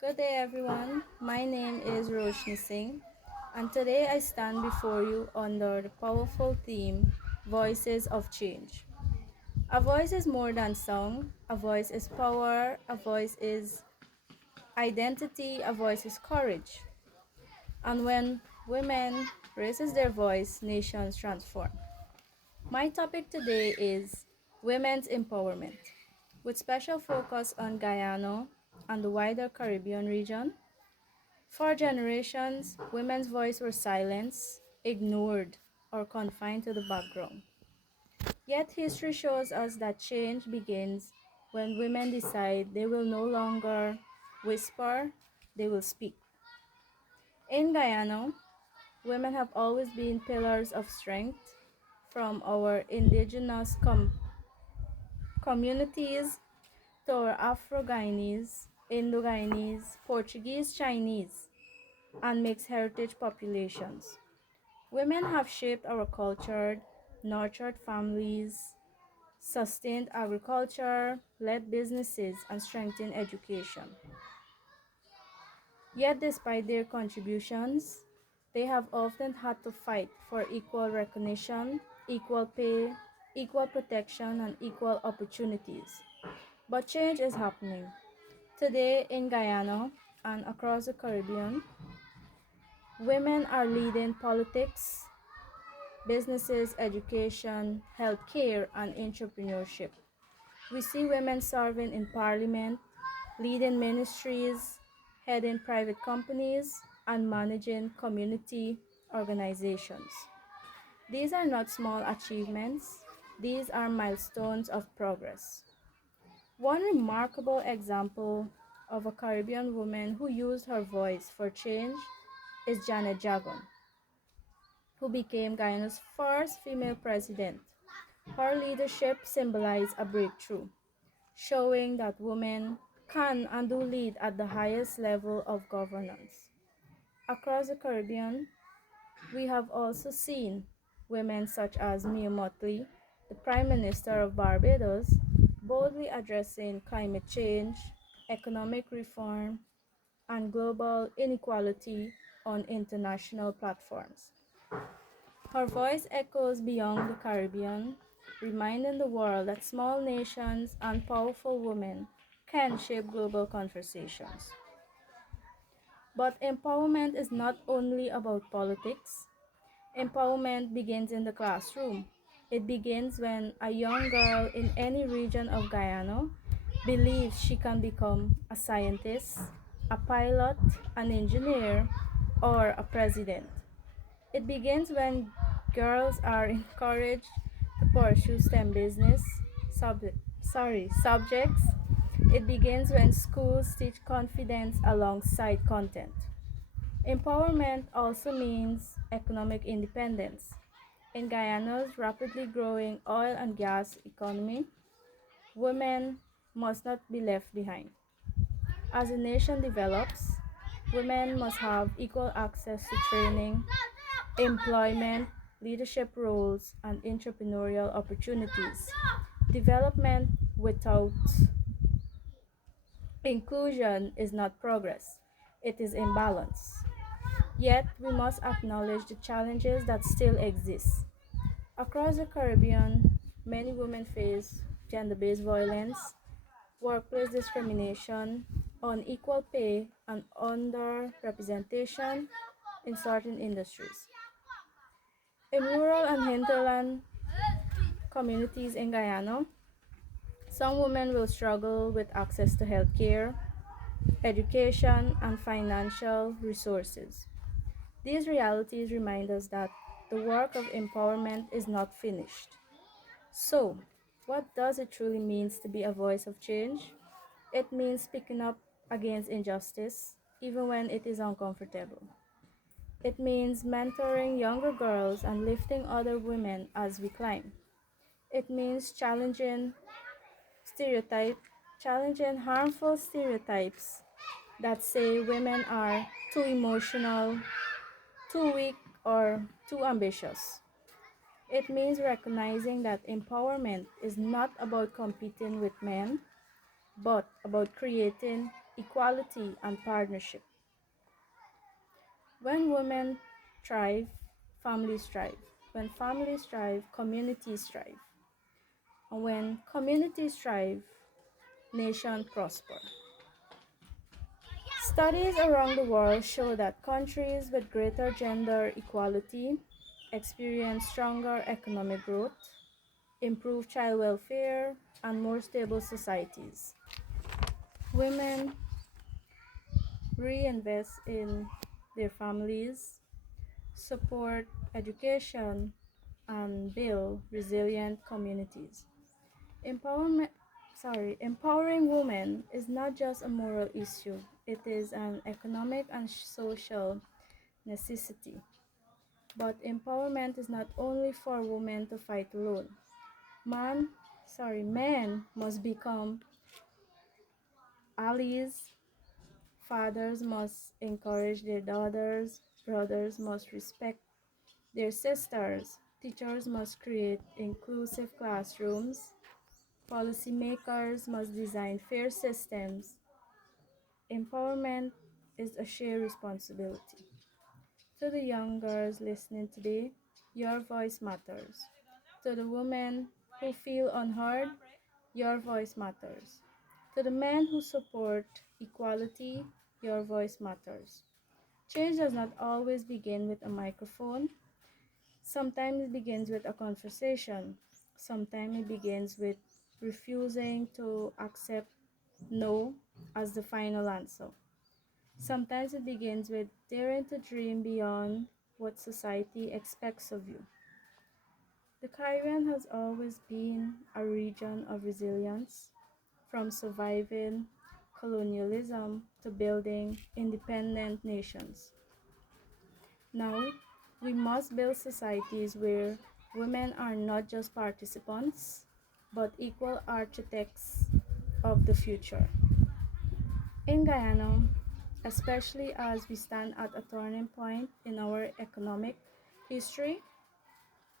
Good day, everyone. My name is Roshanni Singh, and today I stand before you under the powerful theme Voices of Change. A voice is more than song, a voice is power, a voice is identity, a voice is courage. And when women raises their voice, nations transform. My topic today is women's empowerment, with special focus on Guyana and the wider Caribbean region. For generations, women's voices were silenced, ignored, or confined to the background. Yet history shows us that change begins when women decide they will no longer whisper, they will speak. In Guyana, women have always been pillars of strength, from our indigenous communities to our Afro-Guyanese, Indo-Guyanese, Portuguese, Chinese, and mixed heritage populations. Women have shaped our culture, nurtured families, sustained agriculture, led businesses, and strengthened education. Yet, despite their contributions, they have often had to fight for equal recognition, equal pay, equal protection, and equal opportunities. But change is happening. Today in Guyana and across the Caribbean, women are leading politics, businesses, education, healthcare, and entrepreneurship. We see women serving in parliament, leading ministries, heading private companies, and managing community organizations. These are not small achievements, these are milestones of progress. One remarkable example of a Caribbean woman who used her voice for change is Janet Jackson, who became Guyana's first female president. Her leadership symbolized a breakthrough, showing that women can and do lead at the highest level of governance. Across the Caribbean, we have also seen women such as Mia Mottley, the Prime Minister of Barbados, boldly addressing climate change, economic reform, and global inequality on international platforms. Her voice echoes beyond the Caribbean, reminding the world that small nations and powerful women can shape global conversations. But empowerment is not only about politics. Empowerment begins in the classroom. It begins when a young girl in any region of Guyana believes she can become a scientist, a pilot, an engineer, or a president. It begins when girls are encouraged to pursue STEM subjects. It begins when schools teach confidence alongside content. Empowerment also means economic independence. In Guyana's rapidly growing oil and gas economy, women must not be left behind. As the nation develops, women must have equal access to training, employment, leadership roles, and entrepreneurial opportunities. Development without inclusion is not progress, it is imbalance. Yet, we must acknowledge the challenges that still exist. Across the Caribbean, many women face gender based violence, workplace discrimination, unequal pay, and underrepresentation in certain industries. In rural and hinterland communities in Guyana, some women will struggle with access to healthcare, education, and financial resources. These realities remind us that the work of empowerment is not finished. So, what does it truly mean to be a voice of change? It means speaking up against injustice, even when it is uncomfortable. It means mentoring younger girls and lifting other women as we climb. It means stereotype, challenging harmful stereotypes that say women are too emotional, too weak, or too ambitious. It means recognizing that empowerment is not about competing with men, but about creating equality, and partnership. When women thrive, families thrive. When families thrive, communities thrive. And when communities thrive, nations prosper. Studies around the world show that countries with greater gender equality experience stronger economic growth, improved child welfare, and more stable societies. Women reinvest in their families, support education, and build resilient communities. Empowerment, Empowering women is not just a moral issue, it is an economic and social necessity. But empowerment is not only for women to fight alone. Man, Men must become allies, fathers must encourage their daughters, brothers must respect their sisters, teachers must create inclusive classrooms, policymakers must design fair systems. Empowerment is a shared responsibility. To the young girls listening today, your voice matters. To the women who feel unheard, your voice matters. To the men who support equality, your voice matters. Change does not always begin with a microphone. Sometimes it begins with a conversation. Sometimes it begins with refusing to accept no as the final answer. Sometimes it begins with daring to dream beyond what society expects of you. The Caribbean has always been a region of resilience, from surviving colonialism to building independent nations. Now, we must build societies where women are not just participants, but equal architects of the future. In Guyana, especially as we stand at a turning point in our economic history,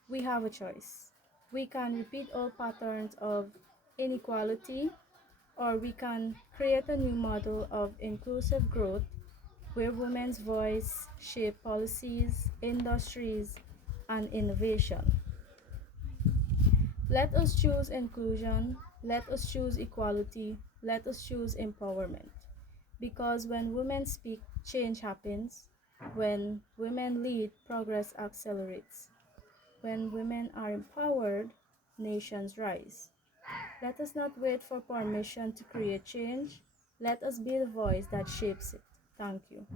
we have a choice. We can repeat old patterns of inequality, or we can create a new model of inclusive growth where women's voice shape policies, industries, and innovation. Let us choose inclusion, let us choose equality, let us choose empowerment. Because when women speak, change happens. When women lead, progress accelerates. When women are empowered, nations rise. Let us not wait for permission to create change. Let us be the voice that shapes it. Thank you.